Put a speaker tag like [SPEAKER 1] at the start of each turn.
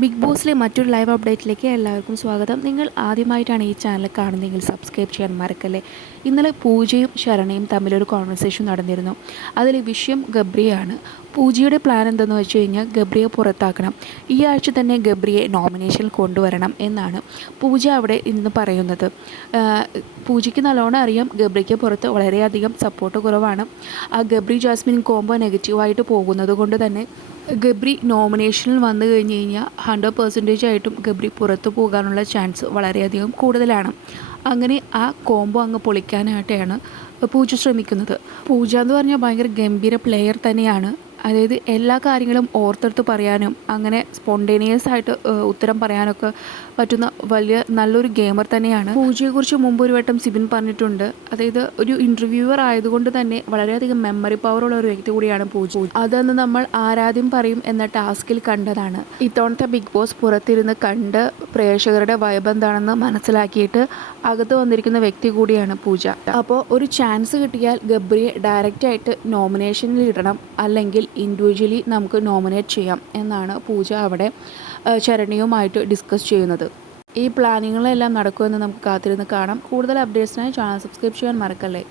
[SPEAKER 1] Big ബോസിലെ മറ്റൊരു live അപ്ഡേറ്റിലേക്ക് എല്ലാവർക്കും സ്വാഗതം. നിങ്ങൾ ആദ്യമായിട്ടാണ് ഈ ചാനൽ കാണുന്നതെങ്കിൽ സബ്സ്ക്രൈബ് ചെയ്യാൻ മറക്കല്ലേ? ഇന്നലെ പൂജയും ശരണയും തമ്മിലൊരു കോൺവെർസേഷൻ നടന്നിരുന്നു. അതിലെ വിഷയം ഗബ്രിയാണ്. പൂജയുടെ പ്ലാൻ എന്തെന്ന് വെച്ച് കഴിഞ്ഞാൽ ഗബ്രിയെ പുറത്താക്കണം. ഈ ആഴ്ച തന്നെ ഗബ്രിയെ നോമിനേഷനിൽ കൊണ്ടുവരണം എന്നാണ് പൂജ അവിടെ ഇന്ന് പറയുന്നത്. പൂജയ്ക്ക് നല്ലോണം അറിയാം ഗബ്രിക്ക് പുറത്ത് വളരെയധികം സപ്പോർട്ട് കുറവാണ്. ആ ഗബ്രി ജാസ്മിൻ കോംബോ നെഗറ്റീവായിട്ട് പോകുന്നത് കൊണ്ട് തന്നെ ഗബ്രി നോമിനേഷനിൽ വന്നു കഴിഞ്ഞ് കഴിഞ്ഞാൽ ഹൺഡ്രഡ് പെർസെന്റേജ് ആയിട്ടും ഗബ്രി പുറത്തു പോകാനുള്ള ചാൻസ് വളരെയധികം കൂടുതലാണ്. അങ്ങനെ ആ കോംബോ അങ്ങ് പൊളിക്കാനായിട്ടാണ് പൂജ ശ്രമിക്കുന്നത്. പൂജ എന്ന് പറഞ്ഞാൽ ഭയങ്കര ഗംഭീര പ്ലെയർ തന്നെയാണ്. അതായത് എല്ലാ കാര്യങ്ങളും ഓർത്തെടുത്ത് പറയാനും അങ്ങനെ സ്പോണ്ടേനിയസ് ആയിട്ട് ഉത്തരം പറയാനൊക്കെ പറ്റുന്ന വലിയ നല്ലൊരു ഗെയിമർ തന്നെയാണ്. പൂജയെക്കുറിച്ച് മുമ്പ് ഒരു വട്ടം സിബിൻ പറഞ്ഞിട്ടുണ്ട്. അതായത് ഒരു ഇന്റർവ്യൂവർ ആയതുകൊണ്ട് തന്നെ വളരെയധികം മെമ്മറി പവർ ഉള്ള ഒരു വ്യക്തി കൂടിയാണ് പൂജ. അതെന്ന് നമ്മൾ ആരാധ്യം പറയും എന്ന ടാസ്കിൽ കണ്ടതാണ്. ഇത്തവണത്തെ ബിഗ് ബോസ് പുറത്തിരുന്ന് കണ്ട് പ്രേക്ഷകരുടെ വൈബ് എന്താണെന്ന് മനസ്സിലാക്കിയിട്ട് അകത്ത് വന്നിരിക്കുന്ന വ്യക്തി കൂടിയാണ് പൂജ. അപ്പോൾ ഒരു ചാൻസ് കിട്ടിയാൽ ഗബ്രിയെ ഡയറക്റ്റായിട്ട് നോമിനേഷനിൽ ഇടണം. അല്ലെങ്കിൽ ഇൻഡിവിജ്വലി നമുക്ക് നോമിനേറ്റ് ചെയ്യാം എന്നാണ് പൂജ അവിടെ ചരണിയുമായിട്ട് ഡിസ്കസ് ചെയ്യുന്നത്. ഈ പ്ലാനിങ്ങുകളെല്ലാം നടക്കുമെന്ന് നമുക്ക് കാത്തിരുന്ന് കാണാം. കൂടുതൽ അപ്ഡേറ്റ്സിനായി ചാനൽ സബ്സ്ക്രൈബ് ചെയ്യാൻ മറക്കല്ലേ